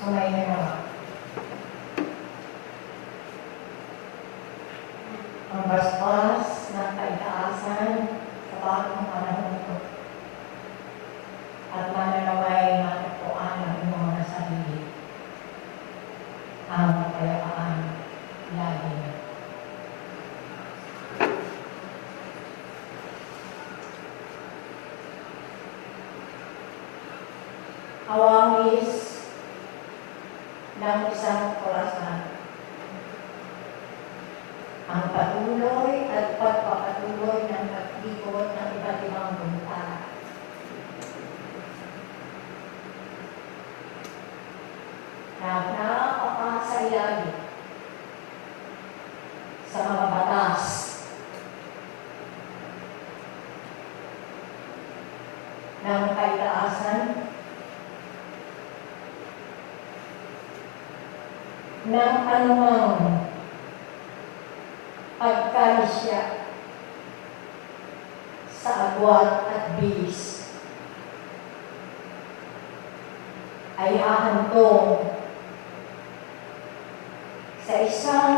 Sumayin naman. Ang basbas ng kaitaasan sa bagong panahon ito. At mananaway matagpuan ng inyong mga sarili ang kapayapaan lagi. Awangis ng isang orasan. Ang patuloy at pagpapatuloy ng pag-ikot ng iba't ibang buntala. Na napakasayali sa mga batas ng kaitaasan ng anumang pagkalisya sa agwat at bilis ay hahantong sa isang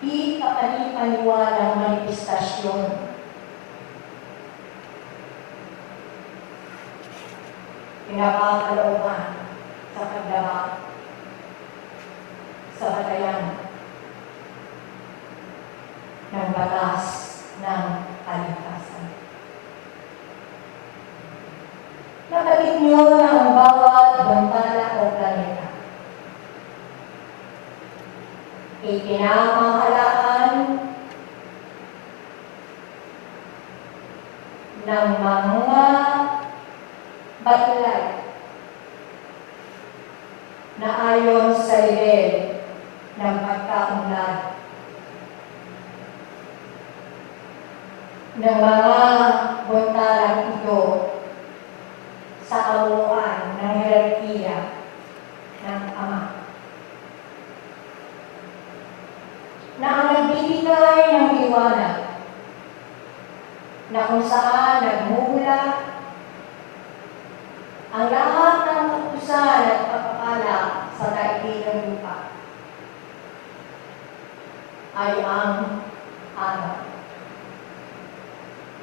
di kapani-paniwalang manifestasyon pinapakalooban sa paglaban sa batayan ng batas ng kaligtasan. Nabanggit niyo na ang bawat bantala o planeta ipinamahalaan ng mga batlay na ayon sa level ng pagkaunlad ng mga buntalang ito sa kabuuan ng hierarkiya ng Ama. Na ang nagbibigay ng liwanag na kung saan nagmumula ang lahat ng kapusan at pagpapala sa daigdigang lupa ay ang araw.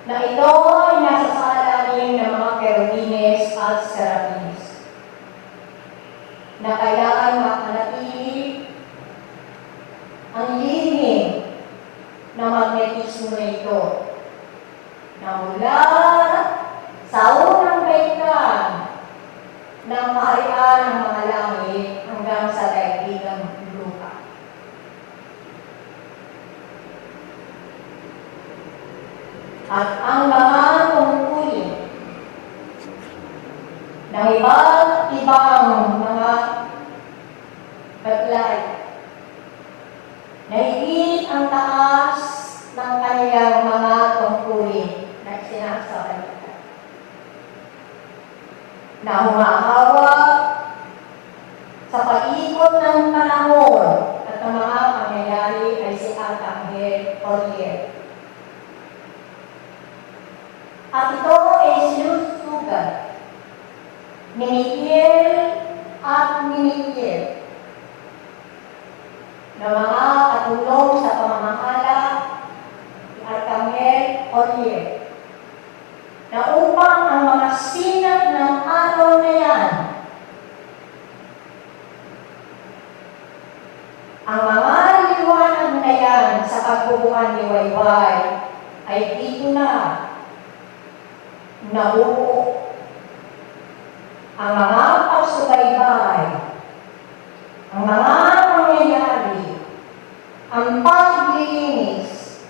Na ito ay nasa salamin ng mga kerubines at serafines na kailangan mapanatili ang lihim na magnetismo na ito na mula sa unang baitan ng kaharian ng mga langit hanggang sa daigdigang lupa. At ang mga tungkulin ng iba't ibang mga batlay na higit ang taas ng kanilang mga tungkulin na sinasabalitan. Na humahawak sa pag-ikot ng panahon at ang mga pangyayari ay si Arcangel Uriel. At ito ay sinusugat ni Miguel at ni Miguel na mga katulong sa pamamahala ni Arcangel Uriel na upang ang mga sinag ng araw na yan, ang mga liwanag na yan sa pagbubuhan ni Wayway ay dito na nabuo. Ang mga pagsubaybay, ang mga pangyayari, ang paglilinis,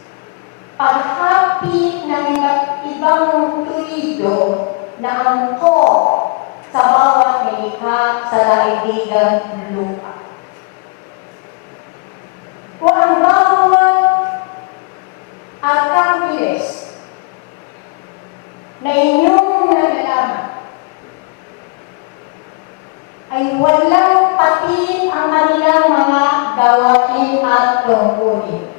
paghapit ng iba't ibang tulido na angkop sa bawat nilikha sa daigdigang lupa. Kung ang bawat arkangeles na inyong nalalaman ay walang patid ang kanilang mga gawain at tungkulin.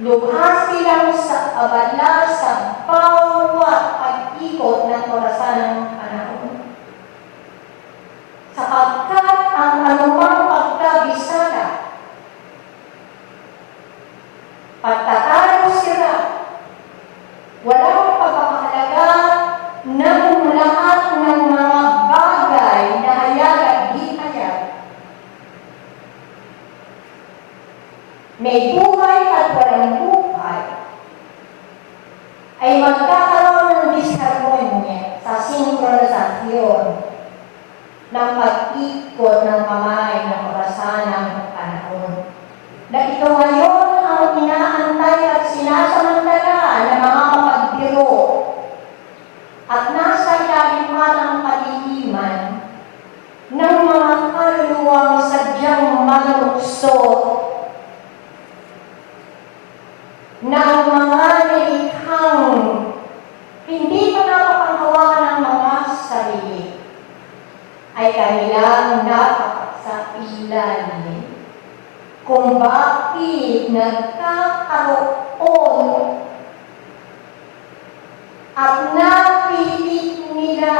Lubha silang sa abala sa bawat pag-ikot ng orasan ng panahon. Sapagkat iyon ng pag-ikot ng kamay ng orasan ng panahon. Na ito ngayon ang inaantay at sinasamantala ng mga mapagbiro at nasa ilalim pa ng paliliman ng mga kaluluwang sadyang malulusot na ang mga nilikhang hindi pa napapanghawakan ng mga sarili ay kanilang napakasailalim kung bakit nagkakaroon at napilit nila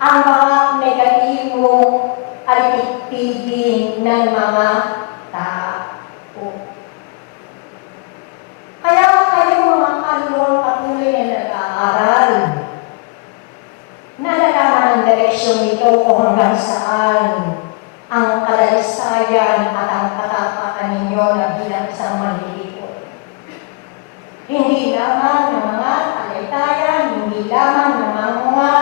ang mga negatibong alitigtigin ng mga tao. Kaya kayo mga kaluluwang patuloy na nag-aaral, nalalaman ang direksyon nito kung hanggang saan ang kalalsayan at ang katapatan ninyo na bilang isang manlilingkod. Hindi lamang ng mga talaytayan, hindi lamang ng mga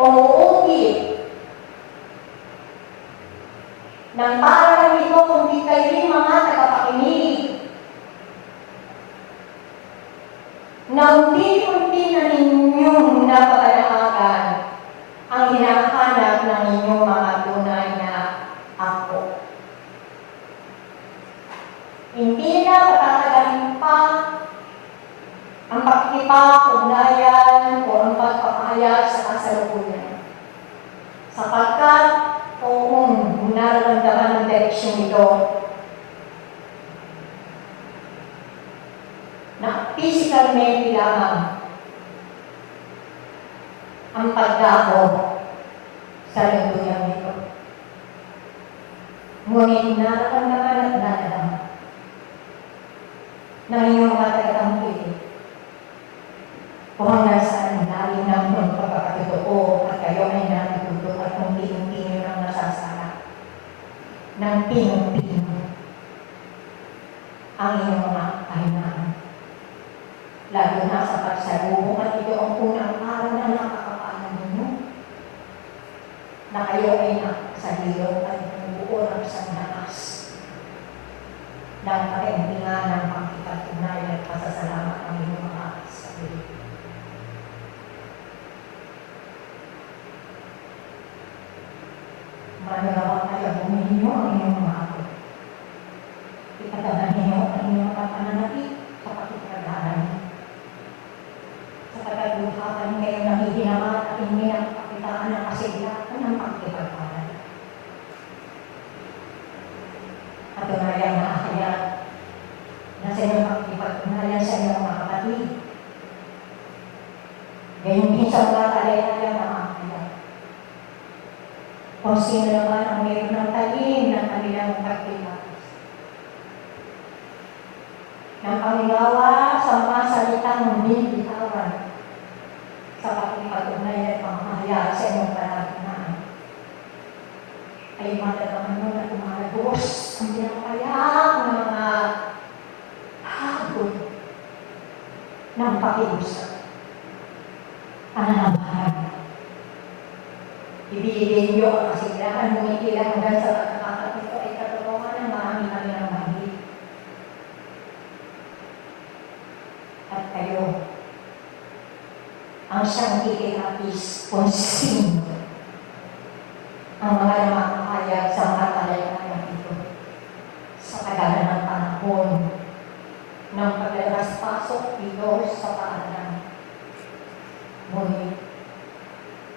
umuukit ng parang ito, kundi kayo rin mga tagapakinig na unti-unti na ninyong napapanaagan ang hinahanap ng inyong mga tunay na ako. Hindi na patatagalin pa ang pakikipag-ugnayan o ang pagpapahayag sa kasalukuyan. Sapagkat kung nararamdaman ng direksyon nito, na physicalmente lamang ang pagdako sa lingkuyang nito. Ngunit nararamdaman at nalaman ng inyong mga tagatangkilik kung hanggang saan lalim ng pagkakatotoo at kayo ay natututo at kung pinong-pino ng nasasara ng pinong-pino ang inyong mga kahinaan. Lalo na sa pagsalubong at ito ang unang araw na nakakapalan ninyo na kayo ay nakasaliro at buo ng isang lakas ng kaintingan ng pagkikatunayan at pasasalamat ng inyong mga sarili. Manalawa kayo bumin ninyo ang inyong mga ako. Ipatagan ninyo ang inyong pananapit sa pakikagalan. Sa pagkaguhapan ngayon ng hihinaman at hindi ang pakitaan ng kasiglakan ng pagkipagpalan. At tunayang nakakaya na sa inyong pagkipagpalan sa inyong mga kapatid. Gayong din sa mga talay-talay na makakaya. Kung sino naman ang mayroon ng talim ng kanilang pagkipagpalan. Ng pangigawa sa mga salitang hindi bitawan sa pakikipag-ugnayan at pamahayag sa inyong palatunaan ay madalaman mo na tumalagos ang pinakayak ng mga habol ng pakiusap. Pananabahan. Ibigay niyo ang kasiglahan mo ilang hanggang sa pagkakatito ay katulungan ng marami-rami ng mahigit. At kayo ang siyang kikilapis kung sino ang mga namakahayag sa mga talaytayan ito sa tagalan ng panahon ng paglalabas-pasok dito sa paanan. Ngunit,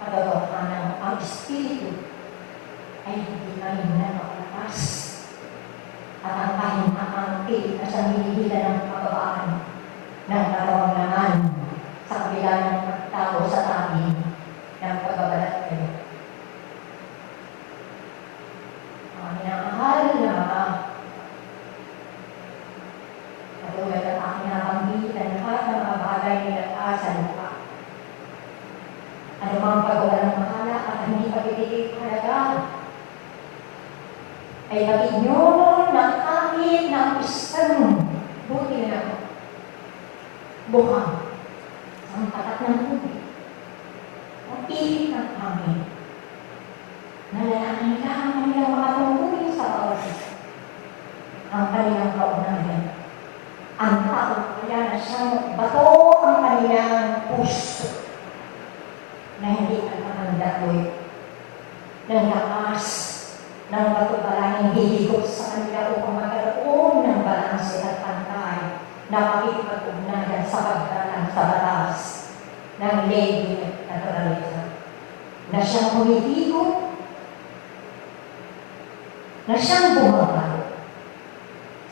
katotohanan ang Espiritu ay hindi na nakalakas at ang kahinaan na siyang hinihila ng kababaan ng katawangan sa kabila ng pagtago sa tabi ng pagbabalat kayo. Mga minamahal na mga katulad ng aking nabanggit na lahat ng mga bagay nilataas sa lupa. Ano mang paggawa ng mahala at hindi pagtitigil halaga ay labig nyo na kahit ng isang buti na buhang ang tatat ng tubig. Ang pag-ibig ng amin. Nalalaman nila ang kanilang mga tungkulin sa bawat isa. Ang kanilang kaunayan. Ang tao kaya na siyang bato ang kanilang puso na hindi nagpapandakoy ng lakas ng batubalang hihigot sa kanila upang magkaroon ng balanse at pantay na makikipag-ugnayan sa pagdalang sa batas ng lady at naturaleza. Na siyang humihigot, na siyang bumabalo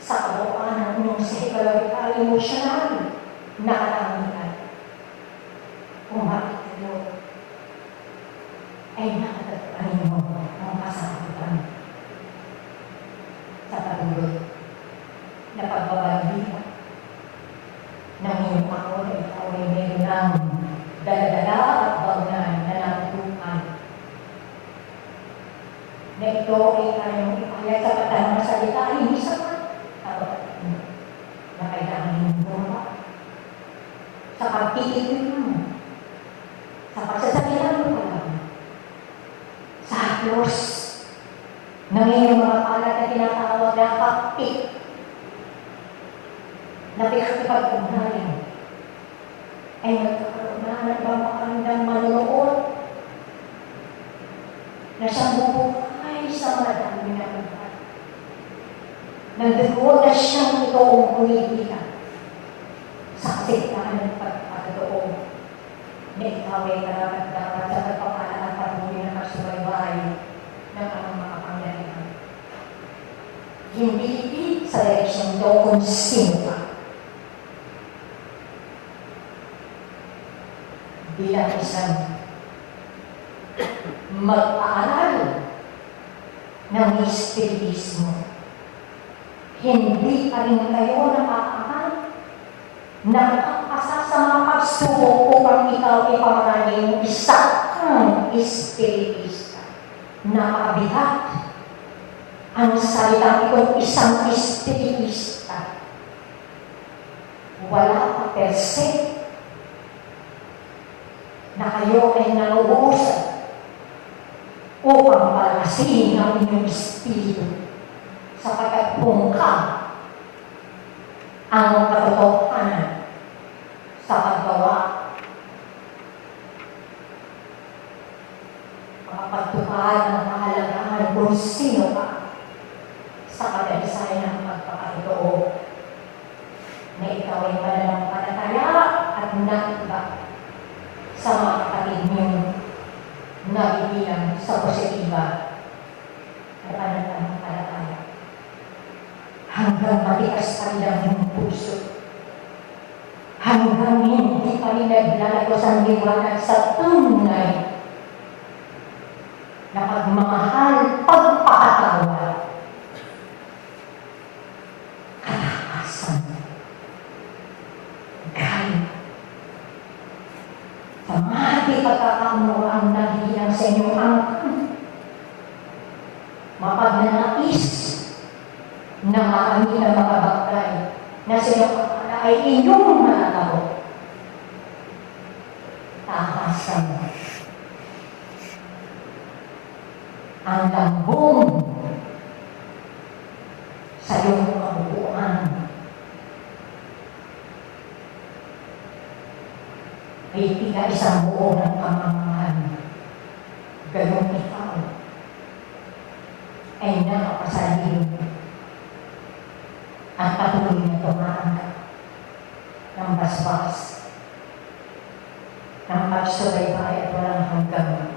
sa kabuuan ng psychological, emotional na katangian. Kung bakit ito ay nakatagpanin mo ang kasakitan sa patuloy na pagbabalikan ng iyong ako na ikaw ay meron ng daladala at bagnan na natutukan na ito ay kayang ipahayag sa patang na salita ay hindi sapat na kailangan hinuha sa pagtitigil mo, sa pagsasabihan mo lang, sa haplos ng iyong mga palat na tinatawag na kapit na pinakipag-ugnayan ay nagkakaroon na ng magandang manunood na siyang bubukay sa mga dami na buhay. Nagdugo na siyang itoong kumibika sa kasigtaan ng pagkakatoo na ikaw ay karapat-dapat sa pagpapala at patuloy na pagsubaybay ng ang mga pangyarihan. Hindi sa direksyon ito kung sino ka. Bilang isang mag-aaral ng espiritismo, hindi pa rin kayo nakakakal nakakasa sa mga pagsubok upang ikaw ipamahalin isang espiritista. Nakabigat ang salitang ikon isang espiritista. Wala pa per se na kayo ay nauusan upang palakasin ang inyong espiritu sapagkat bungkam ang katotohanan sa paggawa, makapagtupad ng kahalagahan kung sino ka sa kadalisayan ng pagpapatotoo na ikaw ay mananampalataya at nakiba sa mga kapatid niyong nabibilang sa positiba at pananampalataya. Hanggang matikas pa rin ang iyong puso. Hanggang hindi pa rin naglalagos ang liwanag sa tunay na pagmamahal, pagpapatawa, kalakasan, galit, pamati pagkakamuno ang nagigilang sa inyong angkan, mapagnanais na maami ng mga bagay na sa iyong akala ay inyong manatabo. Tahasan ang lambong sa iyong kabuuan ay tiga isang buo ng pamamahan. Ganong ikaw ay nakapasalin ang patuloy na tumaangat ng basbas, ng pagsubaybay at walang hanggang